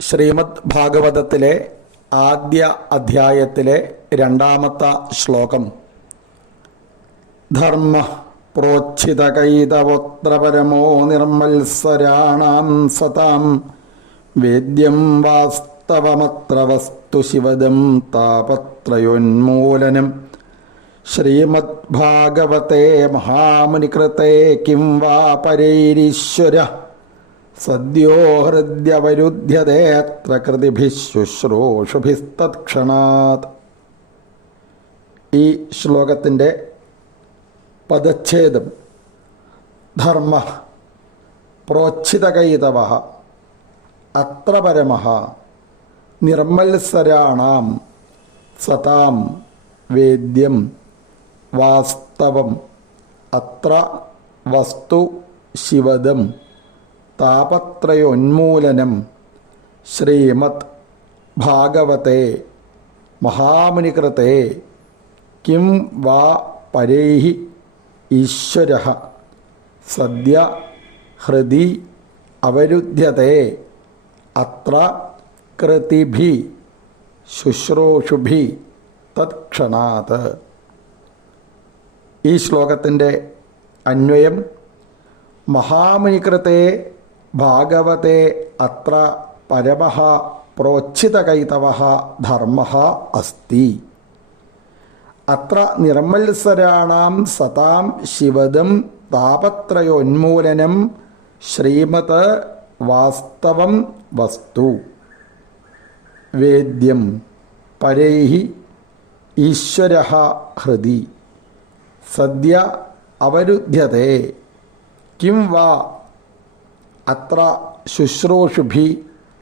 ശ്രീമദ് ഭാഗവതത്തിലെ ആദ്യ അധ്യായത്തിലെ രണ്ടാമത്തെ ശ്ലോകം. ധർമ്മ പ്രോച്ഛിതകൈതവോത്രപരമോ നിർമ്മത്സരാണാം സതാം. വേദ്യം വാസ്തവമത്ര വസ്തു ശിവദം താപത്രയോന്മൂലനം. ശ്രീമദ് ഭാഗവത്തെ മഹാമുനികൃത്തെ കിം വാ പരൈരീശ്വര. സദ്യോ ഹൃദ്യവരുദ്ധ്യതേത്ര കൃതിഭിശുശ്രൂഷുഭിസ്തത്ക്ഷണാത് ഈ ശ്ലോകത്തിന്റെ പദച്ഛേദം ധർമ്മ പ്രോച്ഛിതകൈതവ അത്ര പരമ നിർമ്മത്സരാണാം സതാം വേദ്യം വാസ്തവം അത്ര വസ്തു ശിവദം. താപത്രയോന്മൂലനം ശ്രീമത് ഭാഗവത്തെ മഹാമുനികൃത്തെ കിം വാ പരേഹി ഈശ്വര സദ്യ ഹൃദി അവരുദ്ധ്യത്തെ അത്ര കൃതിഭി ശുശ്രൂഷുഭി തത്ക്ഷണാത്. ഈ ശ്ലോകത്തിന്റെ അന്വയം മഹാമുനികൃത്തെ ഭാഗവത്തെ അത്ര പരമ പ്രോച്ഛിതകൈതവ ധർമ്മ അസ്തി. അത്ര നിർമ്മത്സരാണാം സതാം ശിവതും താപത്രയോന്മൂലനം ശ്രീമത് വാസ്തവം വസ്തു. വേദ്യം പരൈ ഈശ്വര ഹൃദി. സദ്യ അവരുദ്ധ്യത്തെ കിം വാ അത്ര ശുശ്രൂഷുഭി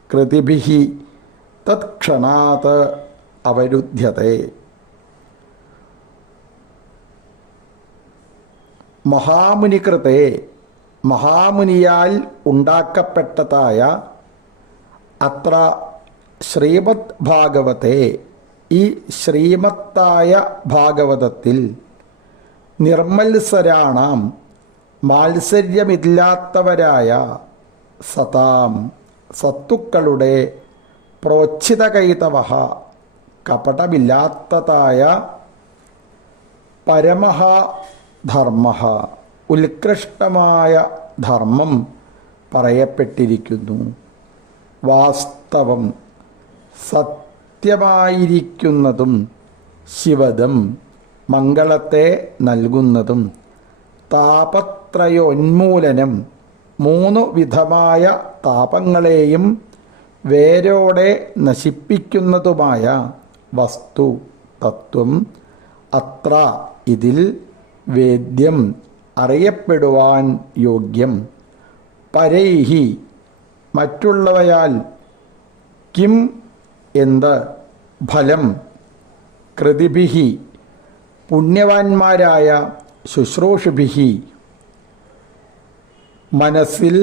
കൃതിഭി തത്ക്ഷണാത് അവരുദ്ധ്യത്തെ മഹാമുനികൃത്തെ മഹാമുനിയാൽ ഉണ്ടാക്കപ്പെട്ടതായ അത്ര ശ്രീമദ് ഭാഗവത്തെ ഈ ശ്രീമത്തായ ഭാഗവതത്തിൽ നിർമ്മത്സരാണാം മാത്സര്യമില്ലാത്തവരായ സതാം സത്തുക്കളുടെ പ്രോച്ഛിതകൈതവഹ കപടമില്ലാത്തതായ പരമഹ ധർമ്മ ഉത്കൃഷ്ടമായ ധർമ്മം പറയപ്പെട്ടിരിക്കുന്നു. വാസ്തവം സത്യമായിരിക്കുന്നതും ശിവദം മംഗളത്തെ നൽകുന്നതും താപത്രയോന്മൂലനം മൂന്നു വിധമായ താപങ്ങളെയും വേരോടെ നശിപ്പിക്കുന്നതുമായ വസ്തു തത്വം അത്ര ഇതിൽ വേദ്യം അറിയപ്പെടുവാൻ യോഗ്യം. പരൈഹി മറ്റുള്ളവയാൽ കിം എന്ത് ഫലം? കൃതിഭിഹി പുണ്യവാന്മാരായ ശുശ്രൂഷുഭിഹി മനസ്സിൽ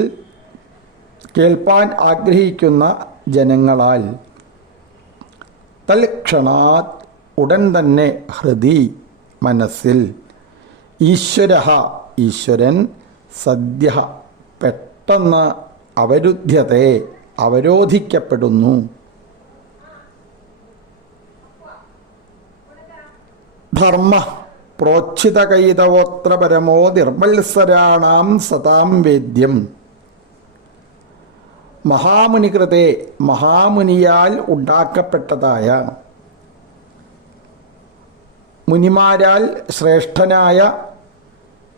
കേൾപ്പാൻ ആഗ്രഹിക്കുന്ന ജനങ്ങളാൽ തൽക്ഷണാത് ഉടൻ തന്നെ ഹൃദി മനസ്സിൽ ഈശ്വര ഈശ്വരൻ സദ്യ പെട്ടെന്ന് അവരുദ്ധ്യത്തെ അവരോധിക്കപ്പെടുന്നു. ധർമ്മ പ്രോച്ഛിതകൈതവോത്ര പരമോ നിർമ്മത്സരാണാം സതാം വേദ്യം. മഹാമുനികൃതെ മഹാമുനിയാൽ ഉണ്ടാക്കപ്പെട്ടതായ മുനിമാരാൽ ശ്രേഷ്ഠനായ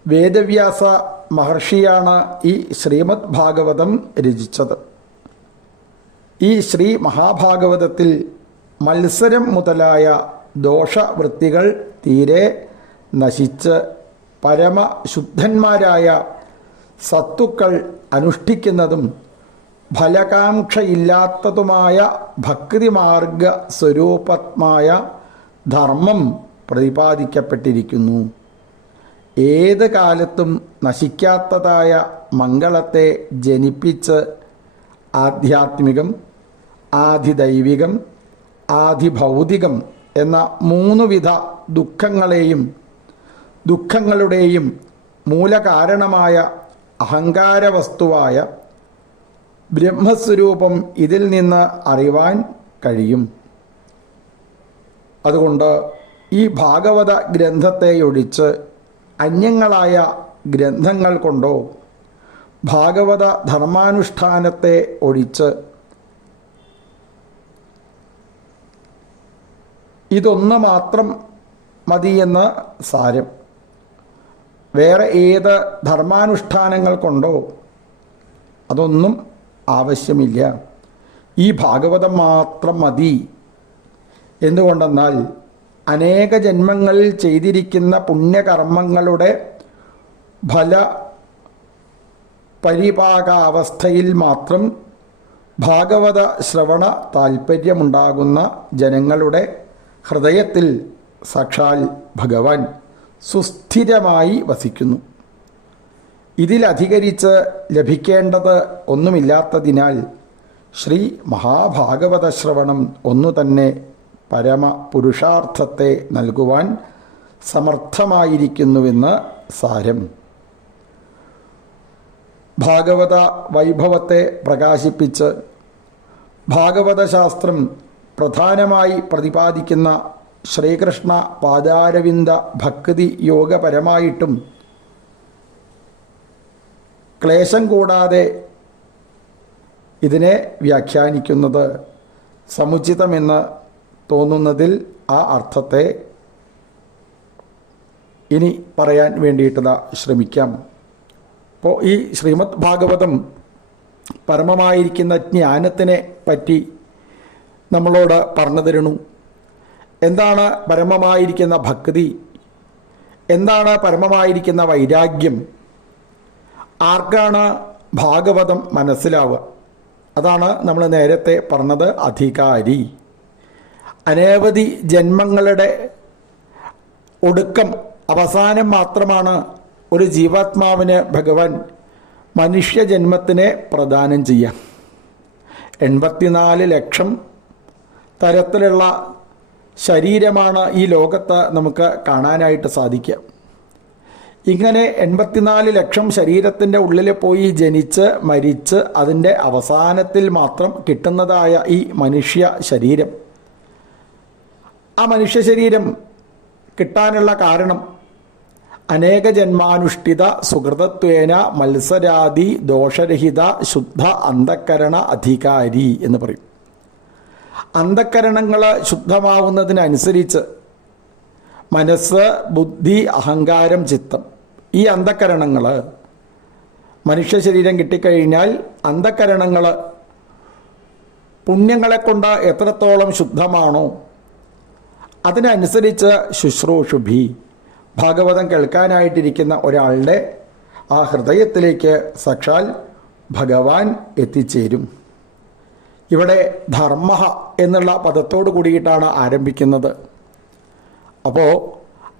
വേദവ്യാസ മഹർഷിയാണ് ഈ ശ്രീമദ് ഭാഗവതം രചിച്ചത്. ഈ ശ്രീ മഹാഭാഗവതത്തിൽ മത്സരം മുതലായ ദോഷവൃത്തികൾ തീരെ നശിച്ച് പരമശുദ്ധന്മാരായ സത്തുക്കൾ അനുഷ്ഠിക്കുന്നതും ഫലകാംക്ഷയില്ലാത്തതുമായ ഭക്തിമാർഗ സ്വരൂപമായ ധർമ്മം പ്രതിപാദിക്കപ്പെട്ടിരിക്കുന്നു. ഏത് കാലത്തും നശിക്കാത്തതായ മംഗളത്തെ ജനിപ്പിച്ച് ആധ്യാത്മികം ആധിദൈവികം ആധിഭൗതികം എന്ന മൂന്നുവിധ ദുഃഖങ്ങളെയും ദുഃഖങ്ങളുടെയും മൂലകാരണമായ അഹങ്കാരവസ്തുവായ ബ്രഹ്മസ്വരൂപം ഇതിൽ നിന്ന് അറിവാൻ കഴിയും. അതുകൊണ്ട് ഈ ഭാഗവത ഗ്രന്ഥത്തെ ഒഴിച്ച് അന്യങ്ങളായ ഗ്രന്ഥങ്ങൾ കൊണ്ടോ ഭാഗവത ധർമാനുഷ്ഠാനത്തെ ഒഴിച്ച് ഇതൊന്ന് മാത്രം മതിയെന്ന് സാരം. വേറെ ഏത് ധർമാനുഷ്ഠാനങ്ങൾ കൊണ്ടോ അതൊന്നും ആവശ്യമില്ല. ഈ ഭാഗവതം മാത്രം മതി. എന്തുകൊണ്ടെന്നാൽ അനേക ജന്മങ്ങളിൽ ചെയ്തിരിക്കുന്ന പുണ്യകർമ്മങ്ങളുടെ ഫല പരിപാകാവസ്ഥയിൽ മാത്രം ഭാഗവത ശ്രവണ താൽപ്പര്യമുണ്ടാകുന്ന ജനങ്ങളുടെ ഹൃദയത്തിൽ സാക്ഷാൽ ഭഗവാൻ സുസ്ഥിരമായി വസിക്കുന്നു. ഇതിലധികരിച്ച് ലഭിക്കേണ്ടത് ഒന്നുമില്ലാത്തതിനാൽ ശ്രീ മഹാഭാഗവത ശ്രവണം ഒന്നു തന്നെ പരമ പുരുഷാർത്ഥത്തെ നൽകുവാൻ സമർത്ഥമായിരിക്കുന്നുവെന്ന് സാരം. ഭാഗവത വൈഭവത്തെ പ്രകാശിപ്പിച്ച് ഭാഗവതശാസ്ത്രം പ്രധാനമായി പ്രതിപാദിക്കുന്ന ശ്രീകൃഷ്ണ പാദാരവിന്ദ ഭക്തി യോഗപരമായിട്ടും ക്ലേശം കൂടാതെ ഇതിനെ വ്യാഖ്യാനിക്കുന്നത് സമുചിതമെന്ന് തോന്നുന്നതിൽ ആ അർത്ഥത്തെ ഇനി പറയാൻ വേണ്ടിയിട്ടതാ ശ്രമിക്കാം. അപ്പോൾ ഈ ശ്രീമദ് ഭാഗവതം പരമമായിരിക്കുന്ന ജ്ഞാനത്തിനെ പറ്റി നമ്മളോട് പറഞ്ഞു തരണു എന്താണ് പരമമായിരിക്കുന്ന ഭക്തി? എന്താണ് പരമമായിരിക്കുന്ന വൈരാഗ്യം? ആർക്കാണ് ഭാഗവതം മനസ്സിലാവുക? അതാണ് നമ്മൾ നേരത്തെ പറഞ്ഞത് അധികാരി. അനവധി ജന്മങ്ങളുടെ ഒടുക്കം അവസാനം മാത്രമാണ് ഒരു ജീവാത്മാവിന് ഭഗവാൻ മനുഷ്യജന്മത്തിനെ പ്രദാനം ചെയ്യുക. എൺപത്തിനാല് ലക്ഷം തരത്തിലുള്ള ശരീരമാണ് ഈ ലോകത്ത് നമുക്ക് കാണാനായിട്ട് സാധിക്കുക. ഇങ്ങനെ എൺപത്തിനാല് ലക്ഷം ശരീരത്തിന്റെ ഉള്ളിൽ പോയി ജനിച്ച് മരിച്ച് അതിന്റെ അവസാനത്തിൽ മാത്രം കിട്ടുന്നതായ ഈ മനുഷ്യ ശരീരം. ആ മനുഷ്യ ശരീരം കിട്ടാനുള്ള കാരണം അനേക ജന്മാനുഷ്ഠിത സുഹൃതത്വേന മത്സരാദി ദോഷരഹിത ശുദ്ധ അന്ധക്കരണ അധികാരി എന്ന് പറയും. അന്ധക്കരണങ്ങൾ ശുദ്ധമാവുന്നതിനനുസരിച്ച് മനസ്സ് ബുദ്ധി അഹങ്കാരം ചിത്തം. ഈ അന്ധക്കരണങ്ങൾ മനുഷ്യ ശരീരം കിട്ടിക്കഴിഞ്ഞാൽ അന്ധക്കരണങ്ങൾ പുണ്യങ്ങളെ കൊണ്ട് എത്രത്തോളം ശുദ്ധമാണോ അതിനനുസരിച്ച് ശുശ്രൂഷുഭി ഭാഗവതം കേൾക്കാനായിട്ടിരിക്കുന്ന ഒരാളുടെ ആ ഹൃദയത്തിലേക്ക് സാക്ഷാൽ ഭഗവാൻ എത്തിച്ചേരും. ഇവിടെ ധർമ്മ എന്നുള്ള പദത്തോട് കൂടിയിട്ടാണ് ആരംഭിക്കുന്നത്. അപ്പോൾ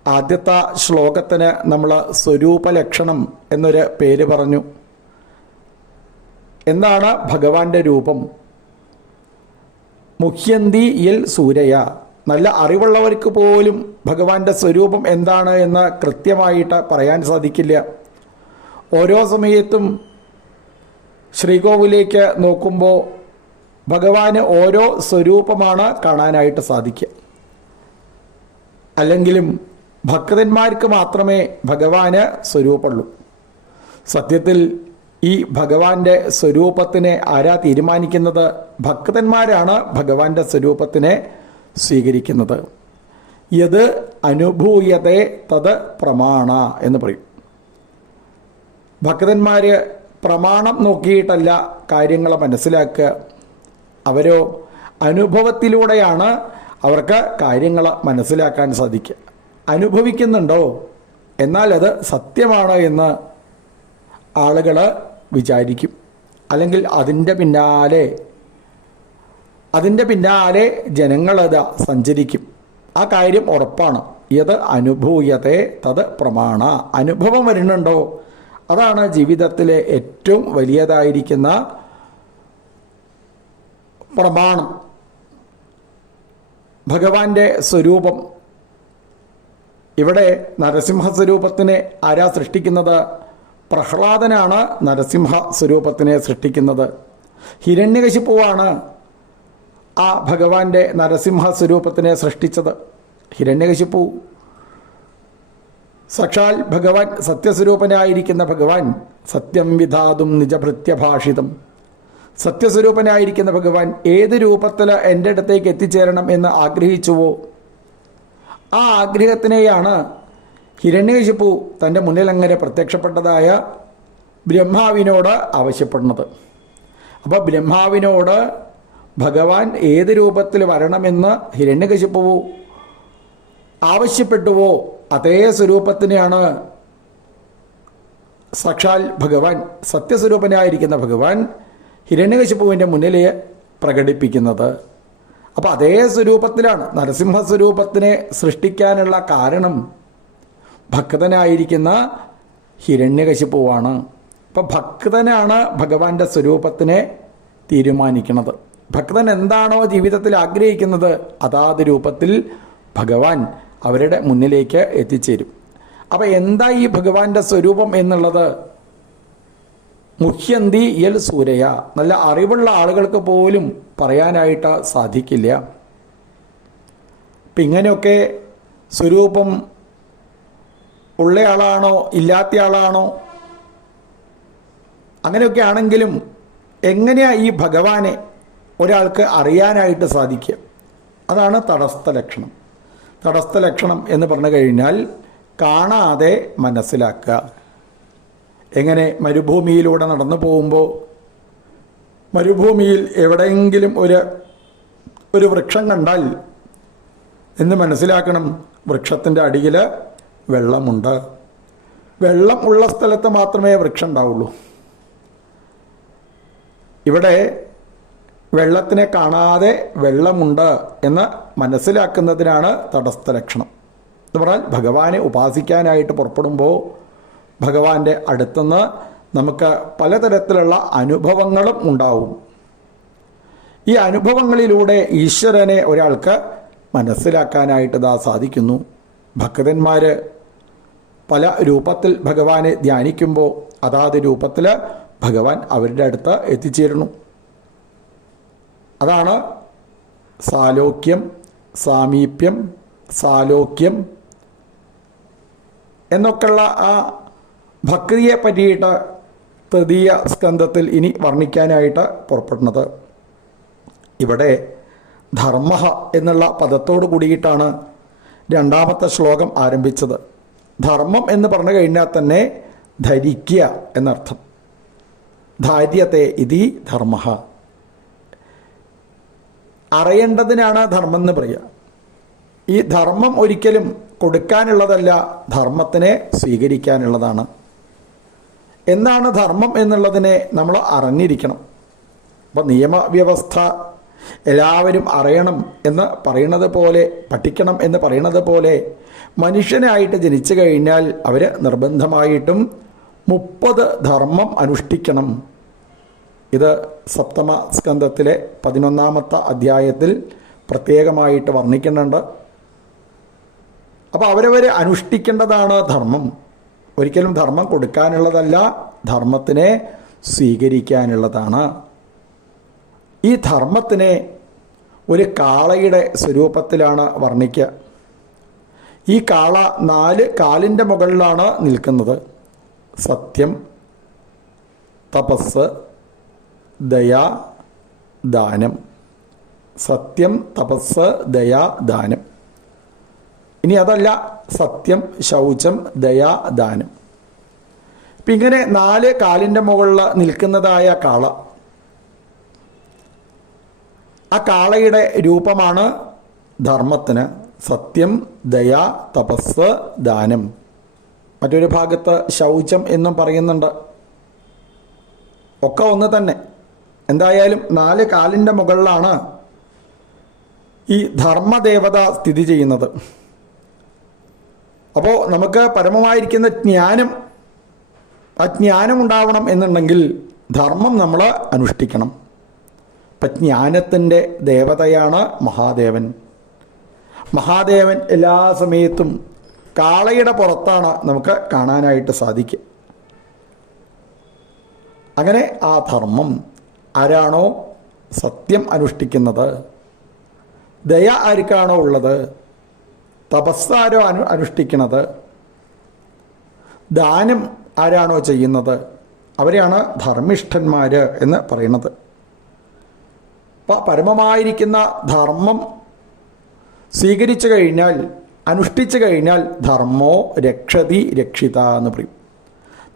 ആദ്യത്തെ ശ്ലോകത്തിന് നമ്മൾ സ്വരൂപലക്ഷണം എന്നൊരു പേര് പറഞ്ഞു. എന്താണ് ഭഗവാന്റെ രൂപം? മുഖ്യന്തി എൽ സൂരയ. നല്ല അറിവുള്ളവർക്ക് പോലും ഭഗവാന്റെ സ്വരൂപം എന്താണ് എന്ന് കൃത്യമായിട്ട് പറയാൻ സാധിക്കില്ല. ഓരോ സമയത്തും ശ്രീകോവിലേക്ക് നോക്കുമ്പോൾ ഭഗവാന് ഓരോ സ്വരൂപമാണ് കാണാനായിട്ട് സാധിക്കുക. അല്ലെങ്കിലും ഭക്തന്മാർക്ക് മാത്രമേ ഭഗവാന് സ്വരൂപമുള്ളൂ. സത്യത്തിൽ ഈ ഭഗവാന്റെ സ്വരൂപത്തിനെ ആരാ തീരുമാനിക്കുന്നത്? ഭക്തന്മാരാണ് ഭഗവാന്റെ സ്വരൂപത്തിനെ സ്വീകരിക്കുന്നത്. യത് അനുഭൂയതെ തത് പ്രമാണ എന്ന് പറയും. ഭക്തന്മാർ പ്രമാണം നോക്കിയിട്ടല്ല കാര്യങ്ങൾ മനസ്സിലാക്കുക. അവരോ അനുഭവത്തിലൂടെയാണ് അവർക്ക് കാര്യങ്ങൾ മനസ്സിലാക്കാൻ സാധിക്കുക. അനുഭവിക്കുന്നുണ്ടോ? എന്നാൽ അത് സത്യമാണ് എന്ന് ആളുകൾ വിചാരിക്കും. അല്ലെങ്കിൽ അതിന്റെ പിന്നാലെ അതിന്റെ പിന്നാലെ ജനങ്ങളത് സഞ്ചരിക്കും. ആ കാര്യം ഉറപ്പാണ്. ഇത് അനുഭൂയത്തെ തത് പ്രമാണ. അനുഭവം വരുന്നുണ്ടോ? അതാണ് ജീവിതത്തിലെ ഏറ്റവും വലിയതായിരിക്കുന്ന പ്രമാണം. ഭഗവാന്റെ സ്വരൂപം. ഇവിടെ നരസിംഹ സ്വരൂപത്തിനെ ആരാ സൃഷ്ടിക്കുന്നത്? പ്രഹ്ലാദനാണ് നരസിംഹ സ്വരൂപത്തിനെ സൃഷ്ടിക്കുന്നത്. ഹിരണ്യകശിപ്പുവാണ് ആ ഭഗവാന്റെ നരസിംഹ സ്വരൂപത്തിനെ സൃഷ്ടിച്ചത്. ഹിരണ്യകശിപ്പു. സക്ഷാൽ ഭഗവാൻ സത്യസ്വരൂപനായിരിക്കുന്ന ഭഗവാൻ സത്യം വിധാതും നിജഭൃത്യഭാഷിതം. സത്യസ്വരൂപനായിരിക്കുന്ന ഭഗവാൻ ഏത് രൂപത്തിൽ എന്റെ അടുത്തേക്ക് എത്തിച്ചേരണം എന്ന് ആഗ്രഹിച്ചുവോ? ആ ആഗ്രഹത്തിനെയാണ് ഹിരണ്യകശിപ്പു തന്റെ മുന്നിൽ അങ്ങനെ പ്രത്യക്ഷപ്പെട്ടതായ ബ്രഹ്മാവിനോട് ആവശ്യപ്പെടുന്നത്. അപ്പോൾ ബ്രഹ്മാവിനോട് ഭഗവാൻ ഏത് രൂപത്തിൽ വരണമെന്ന് ഹിരണ്യകശിപ്പു ആവശ്യപ്പെട്ടുവോ അതേ സ്വരൂപത്തിനെയാണ് സാക്ഷാൽ ഭഗവാൻ സത്യസ്വരൂപനായിരിക്കുന്ന ഭഗവാൻ ഹിരണ്യകശിപ്പുവിന്റെ മുന്നിൽ പ്രകടിപ്പിക്കുന്നത്. അപ്പോൾ അതേ സ്വരൂപത്തിലാണ് നരസിംഹ സ്വരൂപത്തിനെ സൃഷ്ടിക്കാനുള്ള കാരണം ഭക്തനായിരിക്കുന്ന ഹിരണ്യകശിപ്പുവാണ്. അപ്പോൾ ഭക്തനാണ് ഭഗവാന്റെ സ്വരൂപത്തിനെ തീരുമാനിക്കുന്നത്. ഭക്തൻ എന്താണോ ജീവിതത്തിൽ ആഗ്രഹിക്കുന്നത് അതാത് രൂപത്തിൽ ഭഗവാൻ അവരുടെ മുന്നിലേക്ക് എത്തിച്ചേരും. അപ്പോൾ എന്താ ഈ ഭഗവാന്റെ സ്വരൂപം എന്നുള്ളത്? മുഖ്യന്തി എൽ സൂരയ. നല്ല അറിവുള്ള ആളുകൾക്ക് പോലും പറയാനായിട്ട് സാധിക്കില്ല. അപ്പം ഇങ്ങനെയൊക്കെ സ്വരൂപം ഉള്ളയാളാണോ ഇല്ലാത്ത ആളാണോ അങ്ങനെയൊക്കെ ആണെങ്കിലും എങ്ങനെയാ ഈ ഭഗവാനെ ഒരാൾക്ക് അറിയാനായിട്ട് സാധിക്കുക? അതാണ് തടസ്ഥ ലക്ഷണം. തടസ്ഥ ലക്ഷണം എന്ന് പറഞ്ഞു കഴിഞ്ഞാൽ കാണാതെ മനസ്സിലാക്കുക. എങ്ങനെ മരുഭൂമിയിലൂടെ നടന്നു പോകുമ്പോൾ മരുഭൂമിയിൽ എവിടെയെങ്കിലും ഒരു ഒരു വൃക്ഷം കണ്ടാൽ എന്ന് മനസ്സിലാക്കണം. വൃക്ഷത്തിന്റെ അടിയിൽ വെള്ളമുണ്ട്. വെള്ളം ഉള്ള സ്ഥലത്ത് മാത്രമേ വൃക്ഷം ഉണ്ടാവുള്ളൂ. ഇവിടെ വെള്ളത്തിനെ കാണാതെ വെള്ളമുണ്ട് എന്ന് മനസ്സിലാക്കുന്നതിനാണ് തടസ്ഥ ലക്ഷണം. എന്ന് പറഞ്ഞാൽ ഭഗവാനെ ഉപാസിക്കാനായിട്ട് പുറപ്പെടുമ്പോൾ ഭഗവാന്റെ അടുത്തുനിന്ന് നമുക്ക് പലതരത്തിലുള്ള അനുഭവങ്ങളും ഉണ്ടാവും. ഈ അനുഭവങ്ങളിലൂടെ ഈശ്വരനെ ഒരാൾക്ക് മനസ്സിലാക്കാനായിട്ട് ഇതാ സാധിക്കുന്നു. ഭക്തന്മാർ പല രൂപത്തിൽ ഭഗവാനെ ധ്യാനിക്കുമ്പോൾ അതാത് രൂപത്തിൽ ഭഗവാൻ അവരുടെ അടുത്ത് എത്തിച്ചേരുന്നു. അതാണ് സാലോക്യം സാമീപ്യം സാലോക്യം എന്നൊക്കെയുള്ള ആ ഭക്തിയെ പറ്റിയിട്ട് തൃതീയ സ്കന്ധത്തിൽ ഇനി വർണിക്കാനായിട്ട് പുറപ്പെടുന്നത്. ഇവിടെ ധർമ്മ എന്നുള്ള പദത്തോട് കൂടിയിട്ടാണ് രണ്ടാമത്തെ ശ്ലോകം ആരംഭിച്ചത്. ധർമ്മം എന്ന് പറഞ്ഞു കഴിഞ്ഞാൽ തന്നെ ധരിക്കുക എന്നർത്ഥം. ധാര്യത്തെ ഇതി ധർമ്മ. അറിയേണ്ടതിനാണ് ധർമ്മം എന്ന് പറയുക. ഈ ധർമ്മം ഒരിക്കലും കൊടുക്കാനുള്ളതല്ല ധർമ്മത്തിനെ സ്വീകരിക്കാനുള്ളതാണ്. എന്താണ് ധർമ്മം എന്നുള്ളതിനെ നമ്മൾ അറിഞ്ഞിരിക്കണം. അപ്പം നിയമവ്യവസ്ഥ എല്ലാവരും അറിയണം എന്ന് പറയണത് പോലെ പഠിക്കണം എന്ന് പറയണത് പോലെ മനുഷ്യനായിട്ട് ജനിച്ചു കഴിഞ്ഞാൽ അവർ നിർബന്ധമായിട്ടും മുപ്പത് ധർമ്മം അനുഷ്ഠിക്കണം. ഇത് സപ്തമ സ്കന്ധത്തിലെ പതിനൊന്നാമത്തെ അധ്യായത്തിൽ പ്രത്യേകമായിട്ട് വർണിക്കുന്നുണ്ട്. അപ്പോൾ അവരവർ അനുഷ്ഠിക്കേണ്ടതാണ് ധർമ്മം. ഒരിക്കലും ധർമ്മം കൊടുക്കാനുള്ളതല്ല ധർമ്മത്തിനെ സ്വീകരിക്കാനുള്ളതാണ്. ഈ ധർമ്മത്തിനെ ഒരു കാളയുടെ സ്വരൂപത്തിലാണ് വർണിക്കുക. ഈ കാള നാല് കാലിന്റെ മുകളിലാണ് നിൽക്കുന്നത്. സത്യം തപസ് ദയ ദാനം. സത്യം തപസ് ദയ ദാനം. ഇനി അതല്ല സത്യം ശൗചം ദയ ദാനം. ഇപ്പം ഇങ്ങനെ നാല് കാലിന്റെ മുകളിൽ നിൽക്കുന്നതായ കാള. ആ കാളയുടെ രൂപമാണ് ധർമ്മത്തിന്. സത്യം ദയ തപസ് ദാനം. മറ്റൊരു ഭാഗത്ത് ശൗചം എന്നും പറയുന്നുണ്ട്. ഒക്കെ ഒന്ന് തന്നെ. എന്തായാലും നാല് കാലിന്റെ മുകളിലാണ് ഈ ധർമ്മദേവത സ്ഥിതി ചെയ്യുന്നത്. അപ്പോൾ നമുക്ക് പരമമായിരിക്കുന്ന ജ്ഞാനം ആ ജ്ഞാനം ഉണ്ടാവണം എന്നുണ്ടെങ്കിൽ ധർമ്മം നമ്മൾ അനുഷ്ഠിക്കണം. അപ്പം ജ്ഞാനത്തിന്റെ ദേവതയാണ് മഹാദേവൻ. മഹാദേവൻ എല്ലാ സമയത്തും കാളയുടെ പുറത്താണ് നമുക്ക് കാണാനായിട്ട് സാധിക്കുക. അങ്ങനെ ആ ധർമ്മം ആരാണോ സത്യം അനുഷ്ഠിക്കുന്നത് ദയ ആർക്കാണോ ഉള്ളത് തപസ്സാരോ അനു അനുഷ്ഠിക്കുന്നത് ദാനം ആരാണോ ചെയ്യുന്നത്? അവരെയാണ് ധർമ്മിഷ്ഠന്മാർ എന്ന് പറയുന്നത്. അപ്പം പരമമായിരിക്കുന്ന ധർമ്മം സ്വീകരിച്ചു കഴിഞ്ഞാൽ അനുഷ്ഠിച്ചു കഴിഞ്ഞാൽ ധർമ്മോ രക്ഷതി രക്ഷിത എന്ന് പറയും.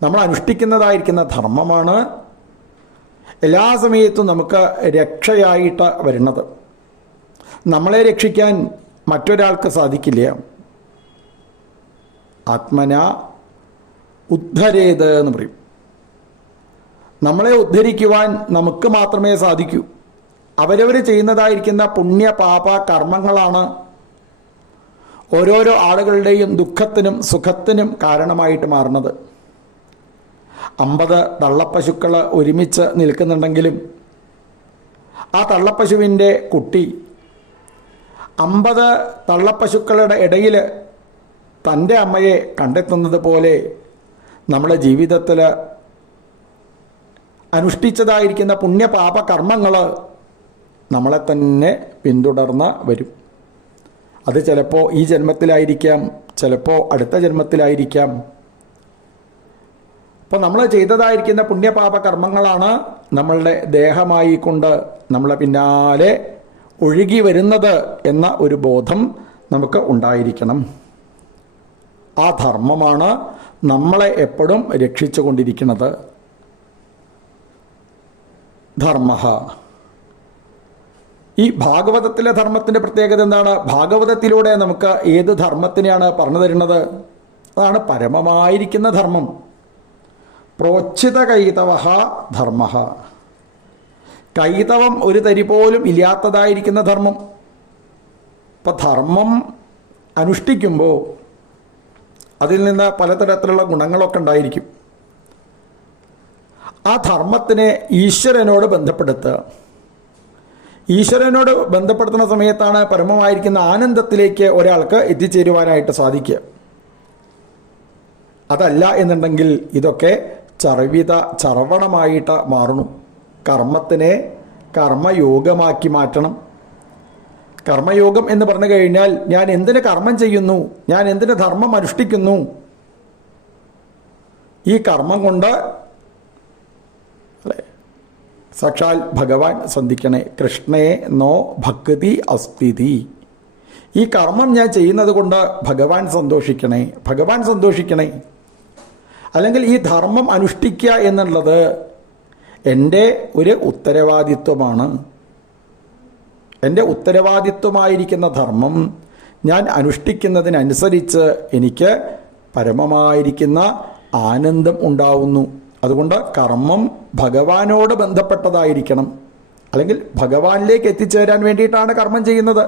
നമ്മൾ അനുഷ്ഠിക്കുന്നതായിരിക്കുന്ന ധർമ്മമാണ് എല്ലാ സമയത്തും നമുക്ക് രക്ഷയായിട്ട് വരുന്നത്. നമ്മളെ രക്ഷിക്കാൻ മറ്റൊരാൾക്ക് സാധിക്കില്ല. ആത്മന ഉദ്ധരേത് എന്ന് പറയും. നമ്മളെ ഉദ്ധരിക്കുവാൻ നമുക്ക് മാത്രമേ സാധിക്കൂ. അവരവർ ചെയ്യുന്നതായിരിക്കുന്ന പുണ്യ പാപ കർമ്മങ്ങളാണ് ഓരോരോ ആളുകളുടെയും ദുഃഖത്തിനും സുഖത്തിനും കാരണമായിട്ട് മാറുന്നത്. അമ്പത് തള്ളപ്പശുക്കൾ ഒരുമിച്ച് നിൽക്കുന്നുണ്ടെങ്കിലും ആ തള്ളപ്പശുവിന്റെ കുട്ടി അമ്പത് തള്ളപ്പശുക്കളുടെ ഇടയിൽ തന്റെ അമ്മയെ കണ്ടെത്തുന്നത് പോലെ നമ്മുടെ ജീവിതത്തിൽ അനുഷ്ഠിച്ചതായിരിക്കുന്ന പുണ്യപാപ കർമ്മങ്ങൾ നമ്മളെ തന്നെ പിന്തുടർന്ന് വരും. അത് ചിലപ്പോൾ ഈ ജന്മത്തിലായിരിക്കാം ചിലപ്പോൾ അടുത്ത ജന്മത്തിലായിരിക്കാം. അപ്പോൾ നമ്മൾ ചെയ്തതായിരിക്കുന്ന പുണ്യപാപ കർമ്മങ്ങളാണ് നമ്മളുടെ ദേഹമായി കൊണ്ട് നമ്മളെ പിന്നാലെ ഒഴുകി വരുന്നത് എന്ന ഒരു ബോധം നമുക്ക് ഉണ്ടായിരിക്കണം. ആ ധർമ്മമാണ് നമ്മളെ എപ്പോഴും രക്ഷിച്ചു കൊണ്ടിരിക്കുന്നത് ധർമ്മ. ഈ ഭാഗവതത്തിലെ ധർമ്മത്തിന്റെ പ്രത്യേകത എന്താണ്? ഭാഗവതത്തിലൂടെ നമുക്ക് ഏത് ധർമ്മത്തിനെയാണ് പറഞ്ഞു തരുന്നത്? അതാണ് പരമമായിരിക്കുന്ന ധർമ്മം. പ്രോച്ചിത കൈതവ ധർമ്മ. കൈതവം ഒരു തരി പോലും ഇല്ലാത്തതായിരിക്കുന്ന ധർമ്മം. ഇപ്പം ധർമ്മം അനുഷ്ഠിക്കുമ്പോൾ അതിൽ നിന്ന് പലതരത്തിലുള്ള ഗുണങ്ങളൊക്കെ ഉണ്ടായിരിക്കും. ആ ധർമ്മത്തിനെ ഈശ്വരനോട് ബന്ധപ്പെടുത്തുക. ഈശ്വരനോട് ബന്ധപ്പെടുത്തുന്ന സമയത്താണ് പരമമായിരിക്കുന്ന ആനന്ദത്തിലേക്ക് ഒരാൾക്ക് എത്തിച്ചേരുവാനായിട്ട് സാധിക്കുക. അതല്ല എന്നുണ്ടെങ്കിൽ ഇതൊക്കെ ചർവിത ചർവണമായിട്ട് മാറണം കർമ്മത്തിനെ കർമ്മയോഗമാക്കി മാറ്റണം. കർമ്മയോഗം എന്ന് പറഞ്ഞു കഴിഞ്ഞാൽ ഞാൻ എന്തിന് കർമ്മം ചെയ്യുന്നു? ഞാൻ എന്തിന് ധർമ്മം അനുഷ്ഠിക്കുന്നു? ഈ കർമ്മം കൊണ്ട് അല്ലേ? സാക്ഷാൽ ഭഗവാൻ സന്ധിക്കണേ കൃഷ്ണേ നോ ഭക്തി അസ്ഥിതി. ഈ കർമ്മം ഞാൻ ചെയ്യുന്നത് കൊണ്ട് ഭഗവാൻ സന്തോഷിക്കണേ ഭഗവാൻ സന്തോഷിക്കണേ. അല്ലെങ്കിൽ ഈ ധർമ്മം അനുഷ്ഠിക്കുക എന്നുള്ളത് എന്റെ ഒരു ഉത്തരവാദിത്വമാണ്. എന്റെ ഉത്തരവാദിത്വമായിരിക്കുന്ന ധർമ്മം ഞാൻ അനുഷ്ഠിക്കുന്നതിനനുസരിച്ച് എനിക്ക് പരമമായിരിക്കുന്ന ആനന്ദം ഉണ്ടാവുന്നു. അതുകൊണ്ട് കർമ്മം ഭഗവാനോട് ബന്ധപ്പെട്ടതായിരിക്കണം. അല്ലെങ്കിൽ ഭഗവാനിലേക്ക് എത്തിച്ചേരാൻ വേണ്ടിയിട്ടാണ് കർമ്മം ചെയ്യുന്നത്.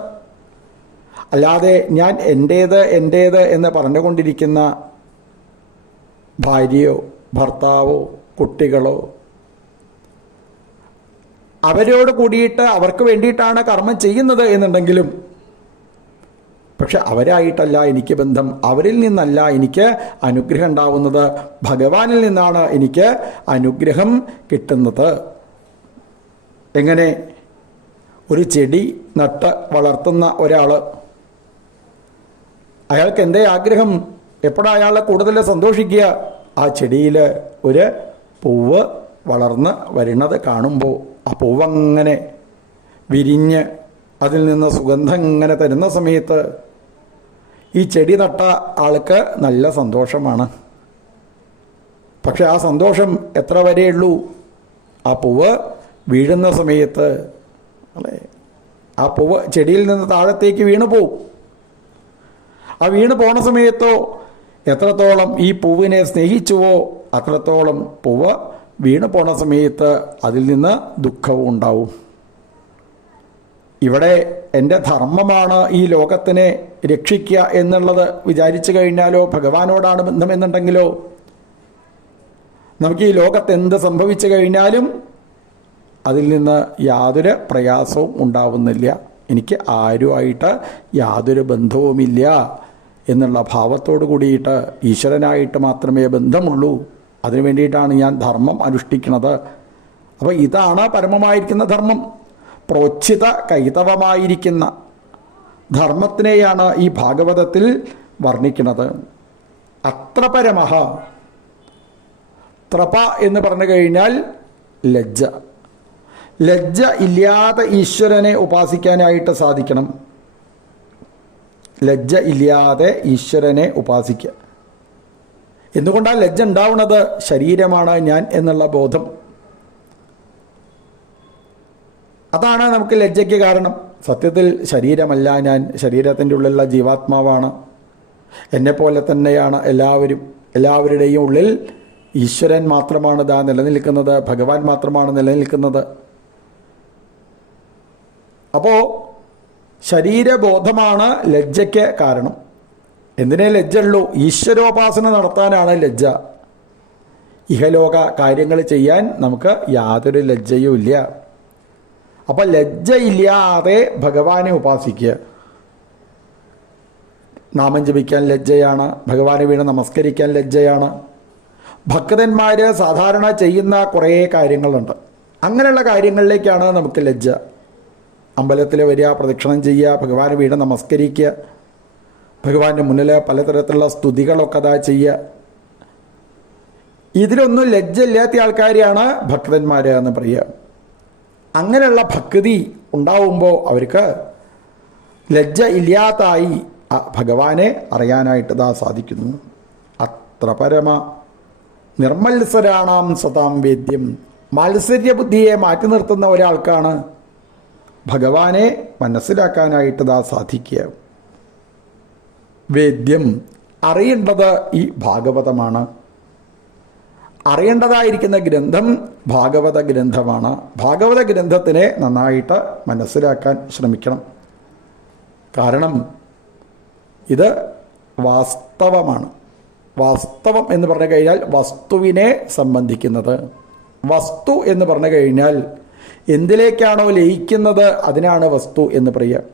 അല്ലാതെ ഞാൻ എന്റേത് എന്റേത് എന്ന് പറഞ്ഞുകൊണ്ടിരിക്കുന്ന ഭാര്യയോ ഭർത്താവോ കുട്ടികളോ അവരോട് കൂടിയിട്ട് അവർക്ക് വേണ്ടിയിട്ടാണ് കർമ്മം ചെയ്യുന്നത് എന്നുണ്ടെങ്കിലും പക്ഷെ അവരായിട്ടല്ല എനിക്ക് ബന്ധം. അവരിൽ നിന്നല്ല എനിക്ക് അനുഗ്രഹം ഉണ്ടാവുന്നത്. ഭഗവാനിൽ നിന്നാണ് എനിക്ക് അനുഗ്രഹം കിട്ടുന്നത്. എങ്ങനെ? ഒരു ചെടി നട്ട് വളർത്തുന്ന ഒരാൾ അയാൾക്ക് എന്തേ ആഗ്രഹം? എപ്പോഴാണ് അയാളെ കൂടുതൽ സന്തോഷിക്കുക? ആ ചെടിയിൽ ഒരു പൂവ് വളർന്ന് വരുന്നത് കാണുമ്പോൾ ആ പൂവങ്ങനെ വിരിഞ്ഞ് അതിൽ നിന്ന് സുഗന്ധം ഇങ്ങനെ തരുന്ന സമയത്ത് ഈ ചെടി നട്ട ആൾക്ക് നല്ല സന്തോഷമാണ്. പക്ഷെ ആ സന്തോഷം എത്ര വരെയുള്ളൂ ആ പൂവ് വീഴുന്ന സമയത്ത് അല്ലേ? ആ പൂവ് ചെടിയിൽ നിന്ന് താഴത്തേക്ക് വീണു പോവും. ആ വീണ് പോണ സമയത്തോ എത്രത്തോളം ഈ പൂവിനെ സ്നേഹിച്ചുവോ അത്രത്തോളം പൂവ് വീണ് പോണ സമയത്ത് അതിൽ നിന്ന് ദുഃഖവും ഉണ്ടാവും. ഇവിടെ എന്റെ ധർമ്മമാണ് ഈ ലോകത്തിനെ രക്ഷിക്കുക എന്നുള്ളത് വിചാരിച്ചു കഴിഞ്ഞാലോ ഭഗവാനോടാണ് ബന്ധമെന്നുണ്ടെങ്കിലോ നമുക്ക് ഈ ലോകത്ത് എന്ത് സംഭവിച്ചു കഴിഞ്ഞാലും അതിൽ നിന്ന് യാതൊരു പ്രയാസവും ഉണ്ടാവുന്നില്ല. എനിക്ക് ആരുമായിട്ട് യാതൊരു ബന്ധവുമില്ല എന്നുള്ള ഭാവത്തോടു കൂടിയിട്ട് ഈശ്വരനായിട്ട് മാത്രമേ ബന്ധമുള്ളൂ. അതിനു വേണ്ടിയിട്ടാണ് ഞാൻ ധർമ്മം അനുഷ്ഠിക്കുന്നത്. അപ്പോൾ ഇതാണ് പരമമായിരിക്കുന്ന ധർമ്മം. പ്രോച്ഛിത കൈതവമായിരിക്കുന്ന ധർമ്മത്തിനെയാണ് ഈ ഭാഗവതത്തിൽ വർണിക്കുന്നത്. അത്ര പരമഹ. ത്രപ എന്ന് പറഞ്ഞു കഴിഞ്ഞാൽ ലജ്ജ. ലജ്ജ ഇല്ലാതെ ഈശ്വരനെ ഉപാസിക്കാനായിട്ട് സാധിക്കണം. ലജ്ജ ഇല്ലാതെ ഈശ്വരനെ ഉപാസിക്കുക എന്തുകൊണ്ടാണ് ലജ്ജ ഉണ്ടാവുന്നത്? ശരീരമാണ് ഞാൻ എന്നുള്ള ബോധം. അതാണ് നമുക്ക് ലജ്ജയ്ക്ക് കാരണം. സത്യത്തിൽ ശരീരമല്ല ഞാൻ ശരീരത്തിന്റെ ഉള്ളിലുള്ള ജീവാത്മാവാണ്. എന്നെപ്പോലെ തന്നെയാണ് എല്ലാവരും. എല്ലാവരുടെയും ഉള്ളിൽ ഈശ്വരൻ മാത്രമാണ് ഇതാ നിലനിൽക്കുന്നത് ഭഗവാൻ മാത്രമാണ് നിലനിൽക്കുന്നത്. അപ്പോൾ ശരീരബോധമാണ് ലജ്ജയ്ക്ക് കാരണം. എന്തിനേ ലജ്ജയുള്ളൂ? ഈശ്വരോപാസന നടത്താനാണ് ലജ്ജ. ഇഹലോക കാര്യങ്ങൾ ചെയ്യാൻ നമുക്ക് യാതൊരു ലജ്ജയും ഇല്ല. അപ്പം ലജ്ജയില്ലാതെ ഭഗവാനെ ഉപാസിക്കുക. നാമം ജപിക്കാൻ ലജ്ജയാണ്. ഭഗവാനെ വീണ് നമസ്കരിക്കാൻ ലജ്ജയാണ്. ഭക്തന്മാർ സാധാരണ ചെയ്യുന്ന കുറേ കാര്യങ്ങളുണ്ട്. അങ്ങനെയുള്ള കാര്യങ്ങളിലേക്കാണ് നമുക്ക് ലജ്ജ. അമ്പലത്തിൽ വരിക പ്രദക്ഷിണം ചെയ്യുക ഭഗവാനെ വീണ് നമസ്കരിക്കുക. ഭഗവാന്റെ മുന്നിൽ പലതരത്തിലുള്ള സ്തുതികളൊക്കെ അതാ ചെയ്യുക ഇതിലൊന്നും ലജ്ജ ഇല്ലാത്ത ആൾക്കാരെയാണ് ഭക്തന്മാരെ എന്ന് പറയുക. അങ്ങനെയുള്ള ഭക്തി ഉണ്ടാവുമ്പോൾ അവർക്ക് ലജ്ജ ഇല്ലാത്തായി ഭഗവാനെ അറിയാനായിട്ട് ഇതാ സാധിക്കുന്നു. അത്ര പരമ നിർമ്മത്സരാണാം സതാം വേദ്യം. മത്സര്യ ബുദ്ധിയെ മാറ്റി നിർത്തുന്ന ഒരാൾക്കാണ് ഭഗവാനെ മനസ്സിലാക്കാനായിട്ട് ഇതാ സാധിക്കുക. വേദ്യം അറിയേണ്ടത് ഈ ഭാഗവതമാണ്. അറിയേണ്ടതായിരിക്കുന്ന ഗ്രന്ഥം ഭാഗവത ഗ്രന്ഥമാണ്. ഭാഗവത ഗ്രന്ഥത്തിനെ നന്നായിട്ട് മനസ്സിലാക്കാൻ ശ്രമിക്കണം. കാരണം ഇത് വാസ്തവമാണ്. വാസ്തവം എന്ന് പറഞ്ഞു കഴിഞ്ഞാൽ വസ്തുവിനെ സംബന്ധിക്കുന്നത്. വസ്തു എന്ന് പറഞ്ഞു കഴിഞ്ഞാൽ എന്തിലേക്കാണോ ലയിക്കുന്നത് അതിനാണ് വസ്തു എന്ന് പറയുക.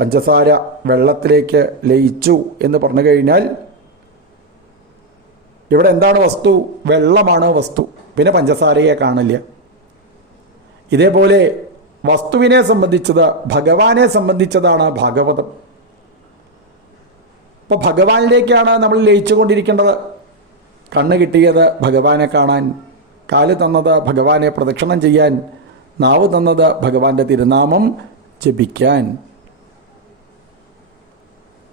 പഞ്ചസാര വെള്ളത്തിലേക്ക് ലയിച്ചു എന്ന് പറഞ്ഞു കഴിഞ്ഞാൽ ഇവിടെ എന്താണ് വസ്തു? വെള്ളമാണ് വസ്തു. പിന്നെ പഞ്ചസാരയെ കാണില്ല. ഇതേപോലെ വസ്തുവിനെ സംബന്ധിച്ചത് ഭഗവാനെ സംബന്ധിച്ചതാണ് ഭാഗവതം. അപ്പോൾ ഭഗവാനിലേക്കാണ് നമ്മൾ ലയിച്ചുകൊണ്ടിരിക്കേണ്ടത്. കണ്ണ് കിട്ടിയത് ഭഗവാനെ കാണാൻ കാൽ തന്നത് ഭഗവാനെ പ്രദക്ഷിണം ചെയ്യാൻ നാവ് തന്നത് ഭഗവാന്റെ തിരുനാമം ജപിക്കാൻ.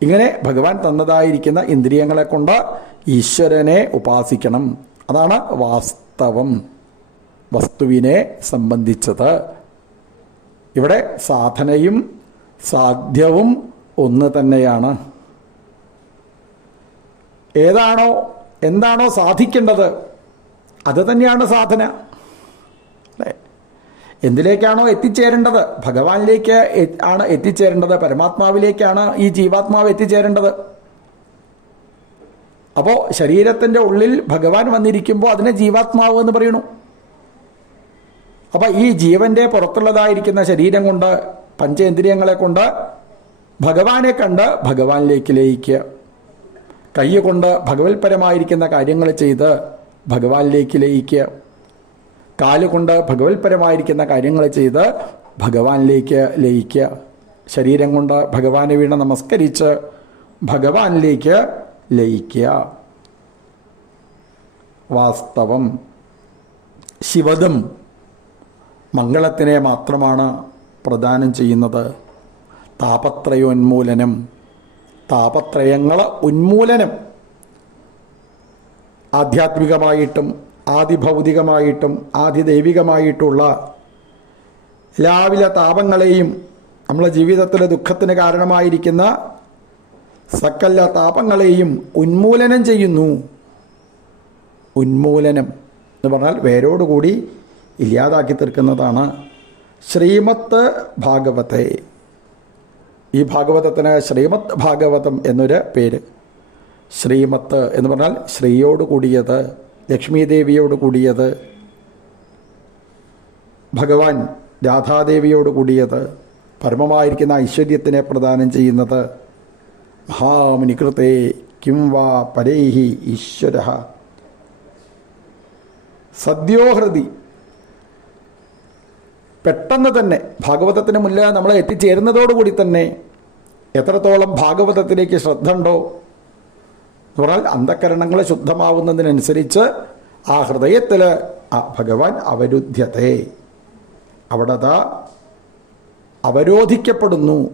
ഇങ്ങനെ ഭഗവാൻ തന്നതായിരിക്കുന്ന ഇന്ദ്രിയങ്ങളെ കൊണ്ട് ഈശ്വരനെ ഉപാസിക്കണം. അതാണ് വാസ്തവം. വസ്തുവിനെ സംബന്ധിച്ചത്. ഇവിടെ സാധനയും സാധ്യവും ഒന്ന് തന്നെയാണ്. ഏതാണോ എന്താണോ സാധിക്കേണ്ടത് അത് തന്നെയാണ് സാധന. എന്തിലേക്കാണോ എത്തിച്ചേരേണ്ടത്? ഭഗവാനിലേക്ക് ആണ് എത്തിച്ചേരേണ്ടത്. പരമാത്മാവിലേക്കാണ് ഈ ജീവാത്മാവ് എത്തിച്ചേരേണ്ടത്. അപ്പോൾ ശരീരത്തിന്റെ ഉള്ളിൽ ഭഗവാൻ വന്നിരിക്കുമ്പോൾ അതിനെ ജീവാത്മാവ് എന്ന് പറയുന്നു അപ്പോൾ ഈ ജീവന്റെ പുറത്തുള്ളതായിരിക്കുന്ന ശരീരം കൊണ്ട് പഞ്ചേന്ദ്രിയങ്ങളെ കൊണ്ട് ഭഗവാനെ കണ്ട് ഭഗവാനിലേക്ക് ലയിക്കുക. കൈ കൊണ്ട് ഭഗവത്പരമായിരിക്കുന്ന കാര്യങ്ങൾ ചെയ്ത് ഭഗവാനിലേക്ക് ലയിക്കുക. കാലുകൊണ്ട് ഭഗവത്പരമായിരിക്കുന്ന കാര്യങ്ങൾ ചെയ്ത് ഭഗവാനിലേക്ക് ലയിക്കുക. ശരീരം കൊണ്ട് ഭഗവാനെ വീണ നമസ്കരിച്ച് ഭഗവാനിലേക്ക് ലയിക്കുക. വാസ്തവം ശിവദം മംഗളത്തിനെ മാത്രമാണ് പ്രദാനം ചെയ്യുന്നത്. താപത്രയോന്മൂലനം താപത്രയങ്ങൾ ഉന്മൂലനം ആധ്യാത്മികമായിട്ടും ആദിഭൗതികമായിട്ടും ആദിദൈവികമായിട്ടുള്ള എല്ലാവിധ താപങ്ങളെയും നമ്മളെ ജീവിതത്തിലെ ദുഃഖത്തിന് കാരണമായിരിക്കുന്ന സകല താപങ്ങളെയും ഉന്മൂലനം ചെയ്യുന്നു. ഉന്മൂലനം എന്ന് പറഞ്ഞാൽ വേരോടുകൂടി ഇല്ലാതാക്കി തീർക്കുന്നതാണ് ശ്രീമത്ത് ഭാഗവത്തെ ഈ ഭാഗവതത്തിന് ശ്രീമത് ഭാഗവതം എന്നൊരു പേര്. ശ്രീമത്ത് എന്ന് പറഞ്ഞാൽ ശ്രീയോട് കൂടിയത് ലക്ഷ്മി ദേവിയോട് കൂടിയത് ഭഗവാൻ രാധാദേവിയോട് കൂടിയത് പരമമായിരിക്കുന്ന ഐശ്വര്യത്തിനെ പ്രദാനം ചെയ്യുന്നത് മഹാമുനികൃത്തെ കിം വാ പരൈഹി ഈശ്വര. സദ്യോഹൃതി പെട്ടെന്ന് തന്നെ ഭാഗവതത്തിന് മുന്നിൽ നമ്മൾ എത്തിച്ചേരുന്നതോടുകൂടി തന്നെ എത്രത്തോളം ഭാഗവതത്തിലേക്ക് ശ്രദ്ധ ഉണ്ടോ എന്ന് പറഞ്ഞാൽ അന്ധകരണങ്ങൾ ശുദ്ധമാവുന്നതിനനുസരിച്ച് ആ ഹൃദയത്തിൽ ആ ഭഗവാൻ അവരുദ്ധ്യത്തെ. അവിടെ അവരോധിക്കപ്പെടുന്നു.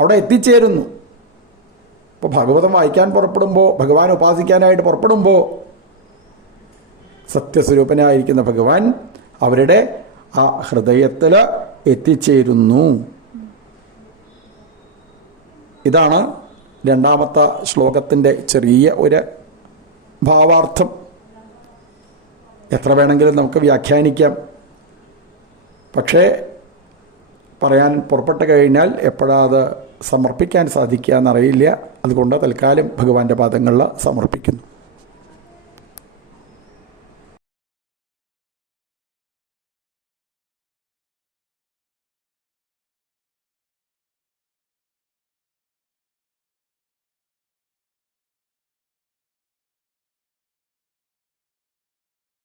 അവിടെ എത്തിച്ചേരുന്നു. ഇപ്പോൾ ഭഗവതം വായിക്കാൻ പുറപ്പെടുമ്പോൾ ഭഗവാൻ ഉപാസിക്കാനായിട്ട് പുറപ്പെടുമ്പോൾ സത്യസ്വരൂപനായിരിക്കുന്ന ഭഗവാൻ അവരുടെ ആ ഹൃദയത്തിൽ എത്തിച്ചേരുന്നു. ഇതാണ് രണ്ടാമത്തെ ശ്ലോകത്തിന്റെ ചെറിയ ഒരു ഭാവാർത്ഥം. എത്ര വേണമെങ്കിലും നമുക്ക് വ്യാഖ്യാനിക്കാം. പക്ഷേ പറയാൻ പുറപ്പെട്ട് കഴിഞ്ഞാൽ എപ്പോഴാ അത് സമർപ്പിക്കാൻ സാധിക്കുക എന്നറിയില്ല. അതുകൊണ്ട് തൽക്കാലം ഭഗവാന്റെ പാദങ്ങളിൽ സമർപ്പിക്കുന്നു.